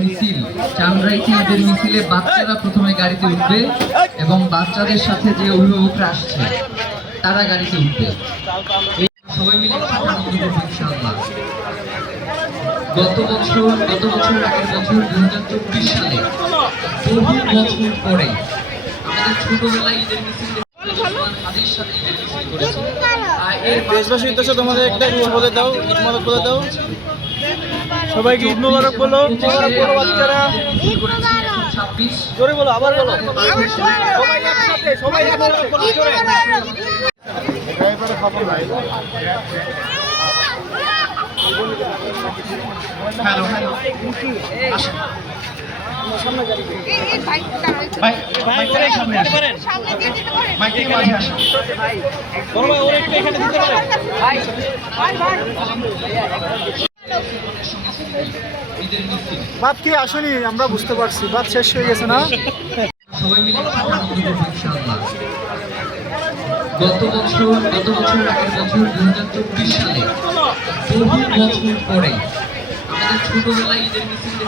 মিছিল চামড়াইতে ঈদের মিছিলে বাচ্চারা প্রথমে গাড়িতে উঠবে এবং বাচ্চাদের সাথে যে অভিভাবকরা আসছে তারা গাড়িতে উঠবে। সবাই মিলে একসাথে আনন্দ করবো ইনশাআল্লাহ। গত বছর আগের বছর 2024 সালে বহু বছর পরে আমাদের ছোটবেলায় ঈদের মিছিল দেশবাসীর উদ্দেশ্যে তোমাদের একটা ঈদ বলে দাও, ঈদ মোবারক বলে দাও সবাইকে। ঈদ মোবারক বলো, বাচ্চারা জোরে বলো, আবার বলো সবাই একসাথে, সবাই ঈদ মোবারক বলো জোরে। হ্যালো হ্যালো বাদ কি আসেনি, আমরা বুঝতে পারছি বাদ শেষ হয়ে গেছে না। সবাই মিলে একসাথে আনন্দ করবো ইনশাআল্লাহ। গত বছর আগের বছর 2024 সালে বহু বছর পরে আমাদের ছোটবেলায় ঈদের মিছিল